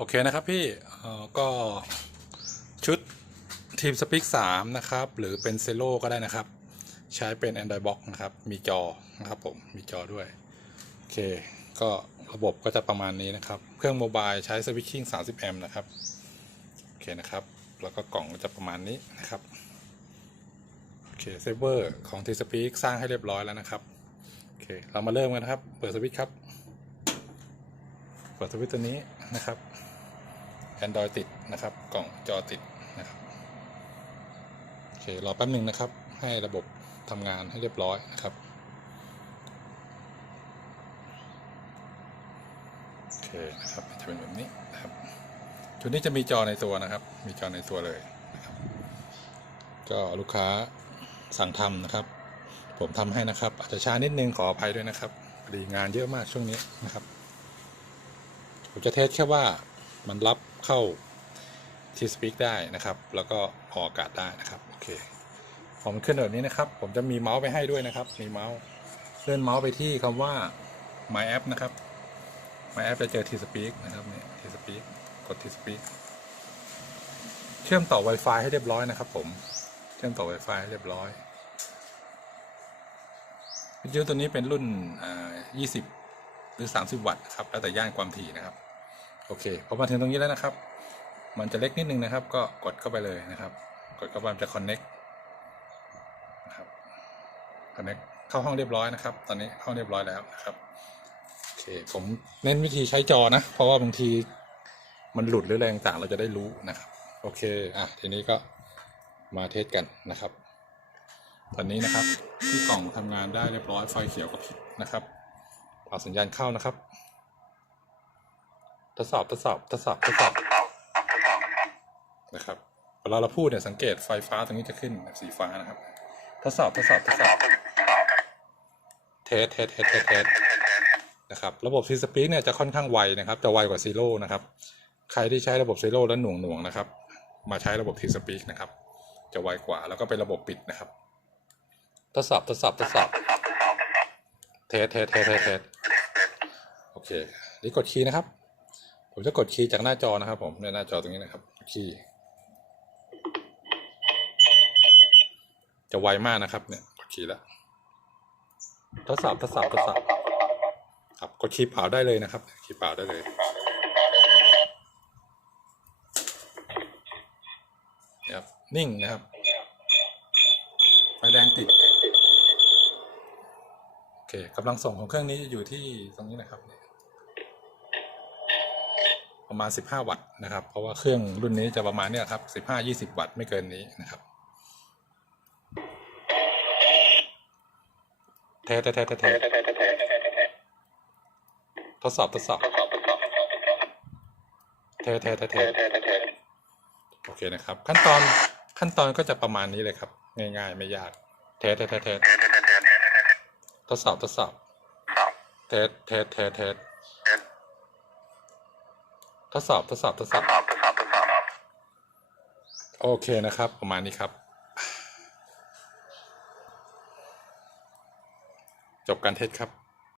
โอเคนะครับพี่เออก็ชุดทีมสปีก3นะครับ หรือเป็นเซโลก็ได้นะครับ ใช้เป็น Android Box นะครับ มีจอนะครับผม มีจอด้วย โอเค ก็ระบบก็จะประมาณนี้นะครับ เครื่องโมบายใช้ Switching 30 แอมป์นะครับ โอเคนะครับ แล้วก็กล่องก็จะประมาณนี้นะครับ โอเคเซฟเวอร์ของ T-Speak สร้างให้เรียบร้อยแล้วนะครับ โอเค เรามาเริ่มกันนะครับ เปิดสวิตช์ครับ เปิดสวิตช์ตัวนี้นะครับ Android ติดนะครับ กล่องจอติดนะครับโอเครอแป๊บหนึ่งนะครับ ให้ระบบทำงานให้เรียบร้อยนะครับโอเคนะครับจะเป็นแบบนี้นะครับชุดนี้จะมีจอในตัวนะครับ มีจอในตัวเลยนะครับก็ลูกค้าสั่งทำนะครับ ผมทำให้นะครับ อาจจะช้านิดนึงขออภัยด้วยนะครับพอดีงานเยอะมากช่วงนี้นะครับ ผมจะเทสแค่ว่ามันรับ เข้า T-Speak ได้นะครับ แล้วก็ออกอากาศได้นะครับโอเคพอมันขึ้นแบบนี้นะครับ ผมจะมีเมาส์ไปให้ด้วยนะครับ มีเมาส์เลื่อนเมาส์ไปที่คำว่า My App นะครับ My App จะเจอ T-Speak นะครับเนี่ย T-Speak กด T-Speak เชื่อมต่อ Wi-Fi ให้เรียบร้อยนะครับ ผม เชื่อมต่อ Wi-Fi ให้เรียบร้อยวิทยุตัวนี้เป็นรุ่น 20 หรือ 30 วัตต์นะครับ แล้วแต่ย่านความถี่นะครับ โอเคพอมาถึงตรงนี้แล้วนะครับ มันจะเล็กนิดนึงนะครับ ก็กดเข้าไปเลยนะครับ กดเข้าไปมันจะ connect นะครับ connect เข้าห้องเรียบร้อยนะครับ ตอนนี้เข้าเรียบร้อยแล้วนะครับโอเคผมเน้นวิธีใช้จอนะ เพราะว่าบางทีมันหลุดหรืออะไรต่างเราจะได้รู้นะครับ โอเคอะทีนี้ก็มาเทสกันนะครับ ตอนนี้นะครับที่กล่องทำงานได้เรียบร้อยไฟเขียวกับพริบนะครับเอาสัญญาณเข้านะครับ ทดสอบทดสอบทดสอบทดสอบนะครับเวลาเราพูดเนี่ยสังเกตไฟฟ้าตรงนี้จะขึ้นสีฟ้านะครับทดสอบทดสอบทดสอบเทสเทสเทสเทสเทสนะครับระบบซีสปีกเนี่ยจะค่อนข้างไวนะครับจะไวกว่าซีโร่นะครับใครที่ใช้ระบบซีโร่แล้วหน่วงหน่วงนะครับ มาใช้ระบบทีสปีกนะครับ จะไวกว่าแล้วก็เป็นระบบปิดนะครับทดสอบทดสอบทดสอบเทสเทสเทสเทสเทสโอเคนี่กดคีย์นะครับ ผมจะกดคีย์จากหน้าจอนะครับ ผมในหน้าจอตรงนี้นะครับ คีย์จะไวมากนะครับ เนี่ยกดคีย์แล้วทดสอบทดสอบทดสอบครับกดคีย์เปล่าได้เลยนะครับ คีย์เปล่าได้เลยนะครับนิ่งนะครับไฟแดงติดโอเคกำลังส่งของเครื่องนี้จะอยู่ที่ตรงนี้นะครับ ประมาณ 15 วัตต์นะครับ เพราะว่าเครื่องรุ่นนี้จะประมาณเนี้ยครับ 15-20 วัตต์ไม่เกินนี้นะครับเทสเทสเทสเทสทดสอบทดสอบเทสเทสเทสเทสโอเคนะครับ ขั้นตอนขั้นตอนก็จะประมาณนี้เลยครับ ง่ายๆ ไม่ยากเทสเทสเทสเทสทดสอบทดสอบเทสเทสเทสเทส ทดสอบ ทดสอบทดสอบ โอเคนะครับ ประมาณนี้ครับ จบการเทสครับ